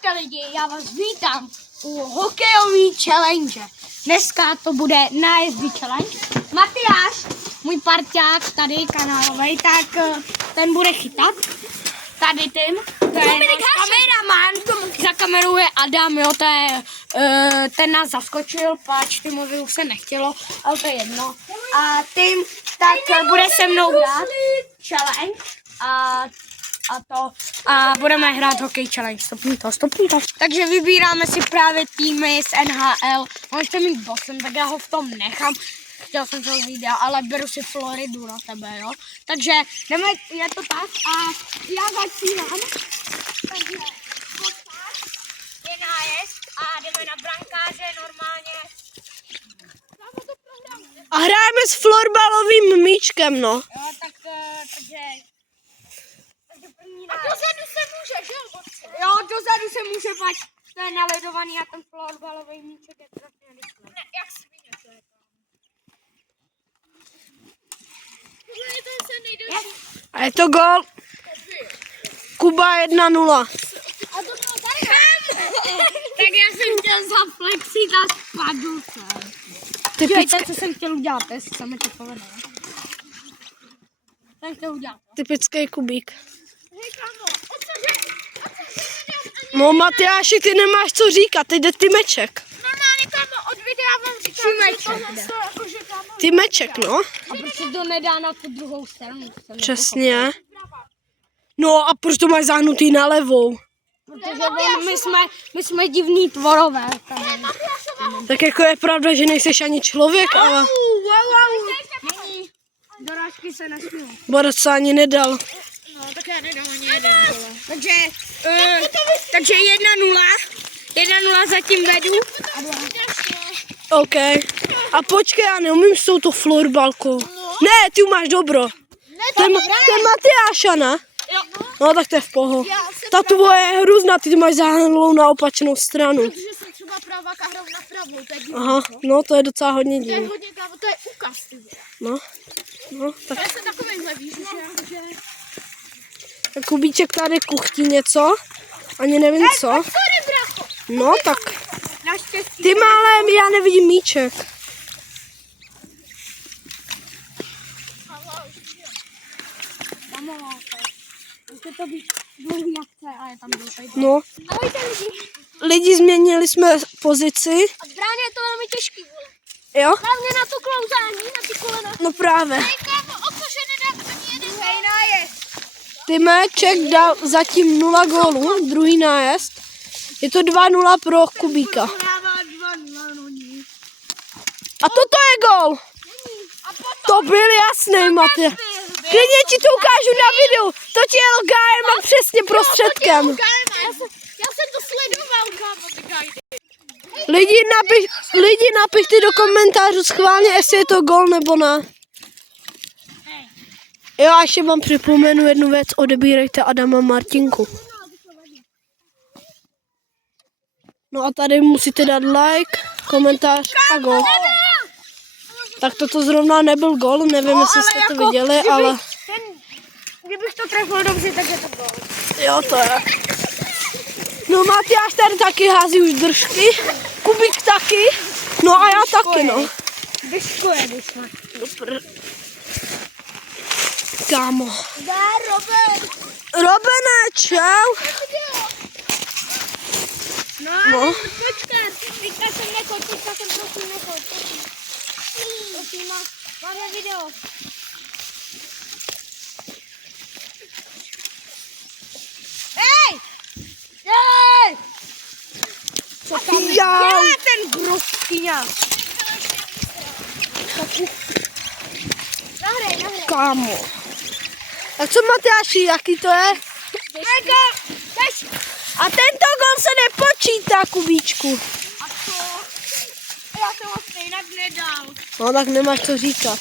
Promiňte lidi, já vás vítám u hokejový challenge. Dneska to bude nájezdní challenge. Matyáš, můj parťák tady kanálovej, tak ten bude chytat. Tady tím, to je náš kameraman, za kamerou je Adam, jo, to je, ten nás zaskočil, páč Timovi už se nechtělo, ale to je jedno. A tím, tak bude se mnou hrát challenge a budeme hrát hokej challenge, stopni to. Takže vybíráme si právě týmy z NHL, můžete mít Boston, tak já ho v tom nechám. Chtěl jsem to videa, ale beru si Floridu na tebe, jo. Takže jdeme, je to tak a já začínám. Takže podcast je nájezd a jdeme na brankáře normálně. A hrajeme s florbalovým míčkem, no. Jo, takže první nájezd. A dozadu se může, že jo? Jo, dozadu se může, pač to je naledovaný a ten florbalový míček je strašně rychlý. Ne, jak svině to je. A je to gól. Kuba 1-0. Tak já jsem chtěl zaflexit a spadl jsem. Dívejte, co jsem chtěl udělat, jestli se mi to povede. Jsem chtěl udělat. Typický Kubík. No Matyáši, ty nemáš co říkat, teď jde Tymeček. Normálně kámo, od videa vám říkám, Tymeček, no. A proč se to nedá na tu druhou stranu? Přesně. No a proč to máš zahnutý na levou? Protože my jsme divní tvorové. Tak jako je pravda, že nejseš ani člověk, ale... Není. Dorážky se nesmí. Borec se ani nedal. No, tak já nedám ani jeden. Takže 1-0. 1-0 zatím vedu. OK. A počkej, já neumím s touto florbalkou. Ne, ty máš dobro. To je Matyáša, ne? No tak to je v poho. Ta tvoje je hrůzná, ty máš zahnulou na opačnou stranu. Protože jsem třeba praváka hrou na pravou, to je divný. Aha, no to je docela hodně To je divný. hodně kámo, to je ukaz, ty. No, tak Já jsem takovejhle, víš, že... Kubíček tady kuchtí něco. Ani nevím co. Sorry, bracho. No tak. Naštěstí. Ty málem, já nevidím míček. Může to být dlouhý akce a je tam doufej. No. Ahojte lidi. Lidi, změnili jsme pozici. A zbraně je to velmi těžký, vole. Jo? Hlavně na to klouzání, na ty kolena. No právě. Hej, kámo, o to, že nedám ani jeden. Hej, nájezd. Tymeček dal zatím 0 gólů, druhý nájezd. Je to 2-0 pro Kubíka. A toto je gól. To byl jasný, Maty. Klidně ti to ukážu na videu. To ti jelo Gajem a přesně prostředkem. Já jsem to sledoval, kámo, ty gajdy. Lidi napište do komentářů schválně, jestli je to gól nebo ne. Jo, a ještě vám připomenu jednu věc, odebírejte Adama Martinku. No a tady musíte dát like, komentář a gól. Tak toto zrovna nebyl gól, nevím, jestli jste to viděli, ale... Kdybych to trefil dobře, tak je to gól. Jo, to je. No Matyáš tady taky hází už držky, Kubík taky, no a já taky, no. Vyškoje, jsme. Kámo. Dá, Robert. Robene, čau. No. Počkat, teďka jsem nechoď, prosím nechoď. Prosím, máme video. Hej! Hej! Co tam je? Ten broskyňa. Nahraj. Kámo. Tak co Matyáši, jaký to je? A tento gol se nepočítá, Kubíčku. A co? Já jsem ho stejnak nedal. No tak nemáš co říkat.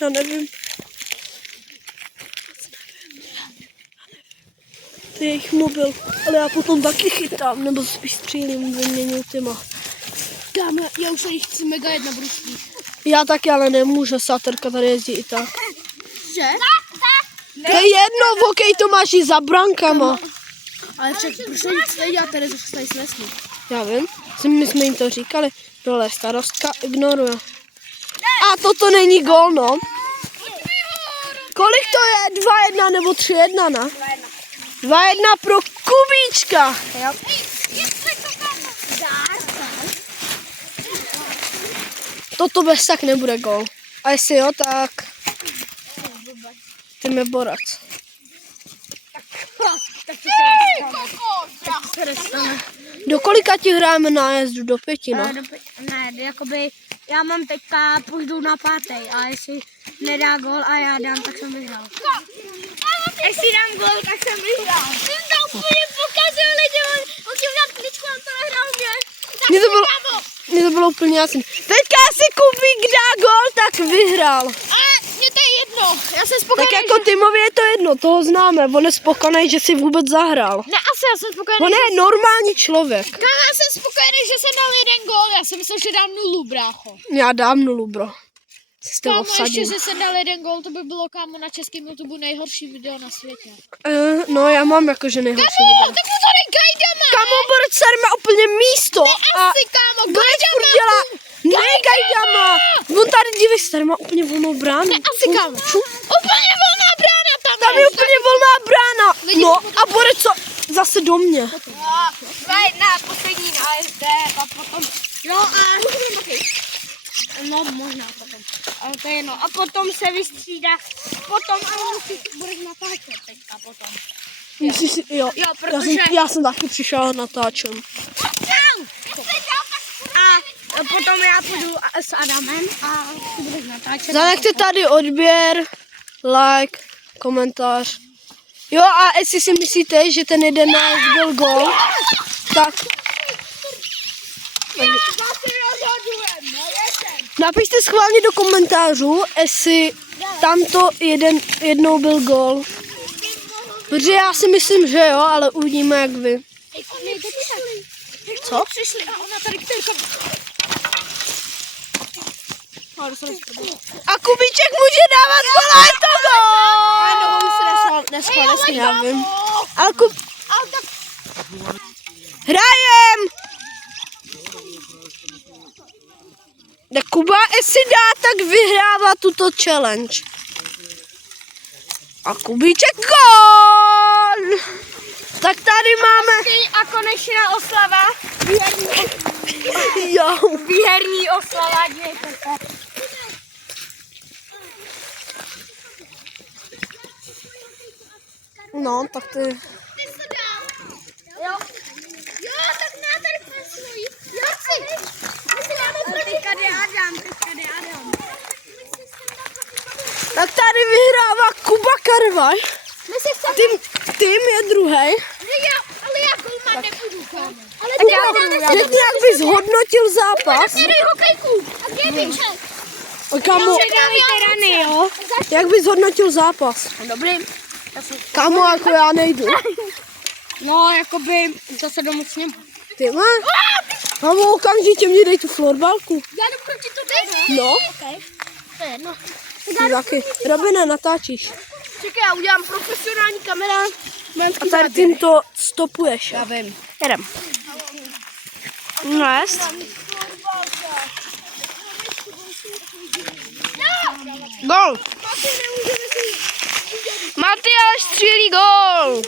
Já nevím. To je jejich mobil, ale já potom taky chytám, nebo spíš střílím, vyměnil těma. Kámo, já už jich chci mega jedna bruslí. Já taky, ale nemůžu, sáterka tady jezdí i tak. Že? To je jedno, v hokeji to máš i za brankama. Ale však proč to nic nedělá, tady to tady snesli. Já vím, my jsme jim to říkali. Dole starostka ignoruje. A toto není gól, no. Kolik to je? 2-1 nebo 3-1, ne? 2-1 pro Kubíčka. Toto bez tak nebude gól. A jestli jo, tak tím je Borac. Do kolika ti hrajeme nájezdu? Do 5, no? Ne, jakoby já mám teďka, půjdu na 5. A jestli nedá gól a já dám, tak jsem vyhrál. Jestli dám gól, tak jsem vyhrál. Jsem to úplně pokazil lidi, on tím dát kličku, on to nehrál mě. Mně to bylo úplně jasný. Teďka si Kubík dá gól, tak vyhrál. Ale mě to je jedno, já jsem spokojený. Tak jako Timovi je to jedno, toho známe. On je spokojený, že si vůbec zahrál. Ne, asi já jsem spokojený. On je normální člověk. Já jsem spokojený, že jsem dal 1 gól, já jsem myslel, že dám 0, brácho. Já dám 0, bro. Jsi to Kámo, ještě, obsadil. že jsem dal 1 gól, to by bylo, kámo, na českém YouTube nejhorší video na světě. No, já mám jakože nejhorší Kámo, video. tak mu to dej Gajdama! Kámo, Borec tady má úplně místo. A Asi, kámo, Borec Gajdama! furt dělá. Ne, Gajdama. On tady, dívej, tady má úplně volnou bránu. Asi, kámo. Úplně volná brána tam Tam je úplně volná brána. No a Borec co? Zase do mě. 2-1, poslední nájezd, a potom, no a, no možná potom, ale to je jedno. A potom se vystřídá, potom ale budeš natáčet teďka potom. Myslíš si, jo, já jsem taky přišel natáčem. A potom já půjdu s Adamem a ty budeš natáčet. Zanechte tady odběr, like, komentář. Jo a jestli si myslíte, že ten jeden nájezd byl gól, tak napište schválně do komentářů, jestli tamto jednou byl gól. Protože já si myslím, že jo, ale uvidíme jak vy. Co? Přišli a ona tady kterka. A Kubíček může dávat gól a je to gól! Neschválně, Já vím. Ale hrajem! Tak Kuba, jestli dá, tak vyhrává tuto challenge. A Kubíček gól! Tak tady máme... A konečná oslava. Jo. Výherní oslava, dějte se. No, tak ty... Jo, tak na tady presuj. Já chci. Teďka jde Adam. Tak tady vyhrává Kuba Karvaj. Tým je druhý. Ale já golman nepůjdu, kámo. Řekni, jak bys hodnotil zápas. Hokejku. A kde běž? Kámo, jo. jak bys hodnotil zápas? Dobrý. Kámo, jako já nejdu. No, jakoby, to se domů s ním. Ty má? Kámo, okamžitě mě dej tu florbalku. Já jdu proti to dej. No. To je jedno. Ty taky. Robine, natáčíš. Čekaj, já udělám profesionální kamera. A tady tím to stopuješ. Já vím. Jedem. No jest. Gol. Matyáš střílí gol.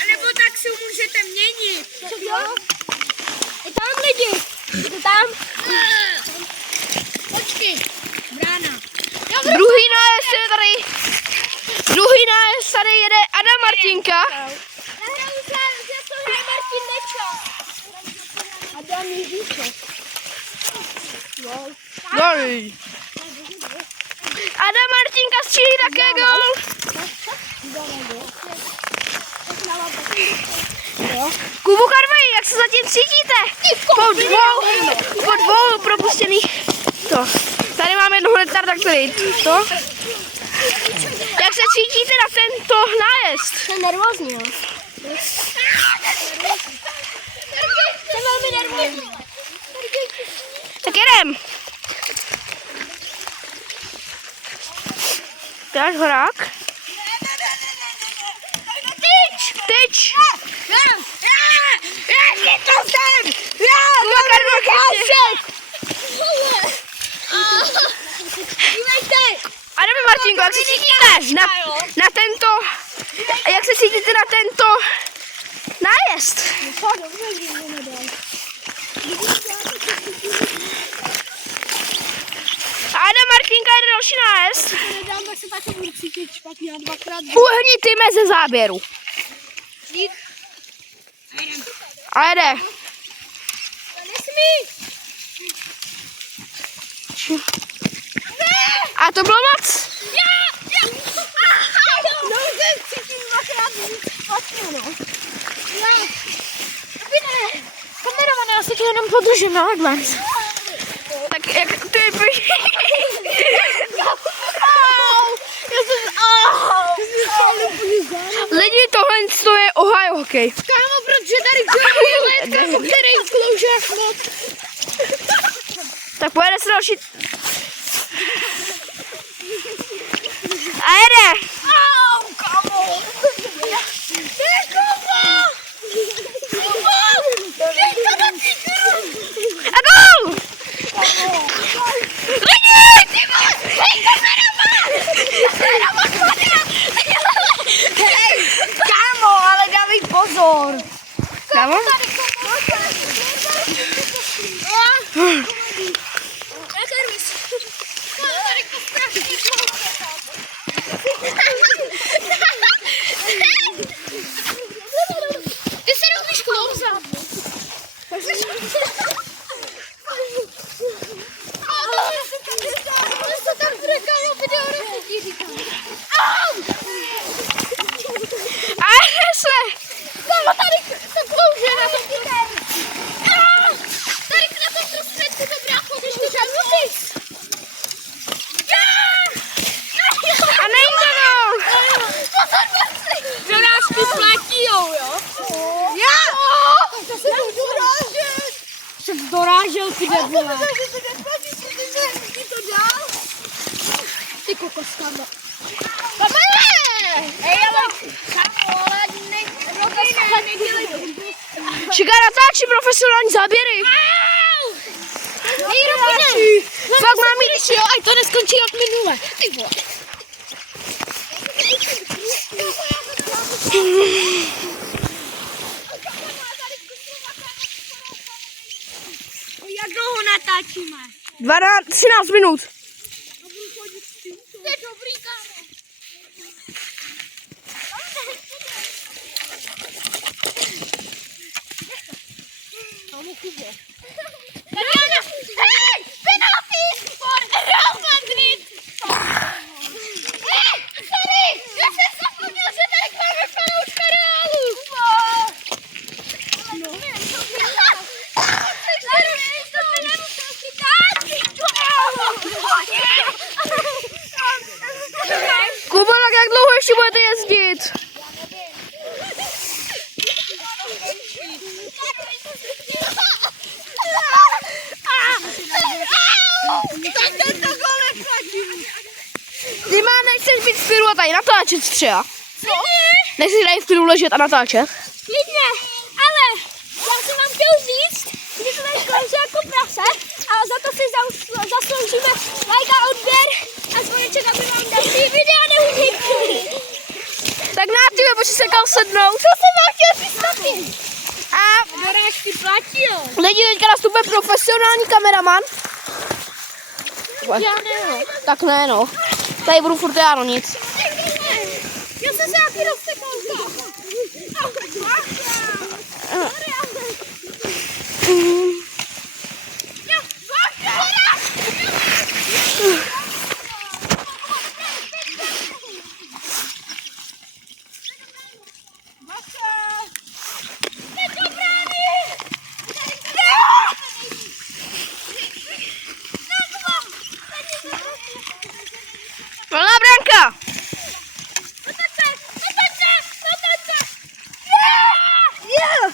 A nebo tak si můžete měnit. Je tam lidi. Je tam. Počkej. Brána. Druhý nájezd je tady. Druhý nájezd tady jede Adam Martinka. Nahraju se, že to hraje Martin Nečo. Adam Ježíšek. Gol. Adam Martinka střílí také gol. Kubu Karvaj, jak se zatím cítíte? Po dvou propuštěných. To. Tady máme jednoho retarda, který to. Jak se cítíte na tento nájezd? Jsem nervózní, jo. Jsem velmi nervózní. Tak jedem. Dáš horák? Tyč! A jdeme, Martinko, jak se cítíte na tento, jak se cítíte na tento nájezd? A jde Martinka, jde další nájezd. Uhni ty meze záběru. A jede. A to bylo moc. Kameraman, já si to jenom podržím na ledle. Tak jak ty bych... Lidi, tohle je Ohio hokej. Kámo, protože tady je ledka, po které klouže až moc. Tak pojede se další... A jede! Au, kámo! A gól! Lidi! Ty vole! Hej, Kámo, ale dávej pozor. Kámo? Ty se rozumíš klouzat. A jede se! Kámo, tady to klouže na tom tady na tom prostředku to brácho, když to žádnou víc. A není to gól! Že nás ty platijou, jo? To se budu dorážet. Jsem dorážel, ty debile. Ty kokos, kámo. Ej, ale kámo, ale nedělej. Čeká, natáčí profesionální záběry. Fakt mám jít, jo, ať to neskončí jak minule. Ty vole. Jak dlouho natáčíme? 13 minut. To je dobrý, kámo. Hej! Penalty! For Real Madrid! Hej! Sorry! Já jsem zapomněl, že tady máme fanouška Realu! No, Kubo, tak jak dlouho ještě budete jezdit? Ty má, nechceš být v klidu a tady natáčet třeba? Co? Nechceš tady v klidu ležet a natáčet? Klidně, ale já jsem vám chtěl říct, že jsme klouže jako prase a za to si zasloužíme like a odběr a zvoneček, aby vám další videa neunikly. Tak na ty, pojď si se kam sednout. Co jsem vám chtěl říct taky? A Dorážky platí, jo. lidi, teďka nastupuje profesionální kameraman. Já ne. Tak ne, no. Tady budu furt já, no nic. Já jsem se jaký roztekal. Malá branka. Yeah!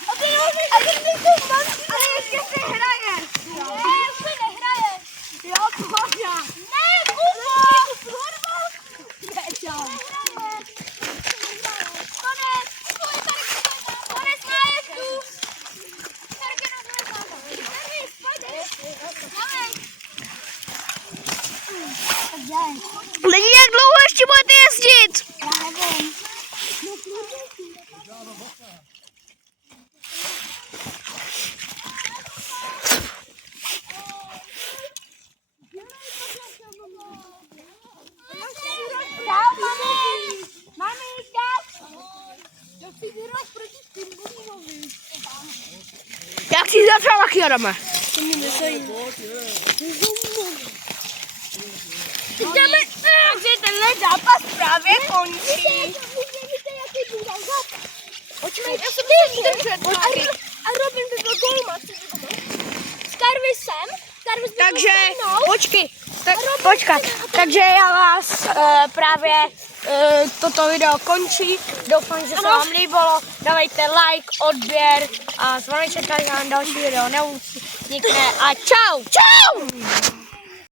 Jak jsi začala, Kjarame? Takže tenhle zápas právě končí. A Robin by byl golman. S Karvisem. Takže, počkat, takže já vás právě toto video končí. Doufám, že se vám líbilo. Dávejte like, odběr a zvoneček, ať vám další video neunikne. A čau! Čau!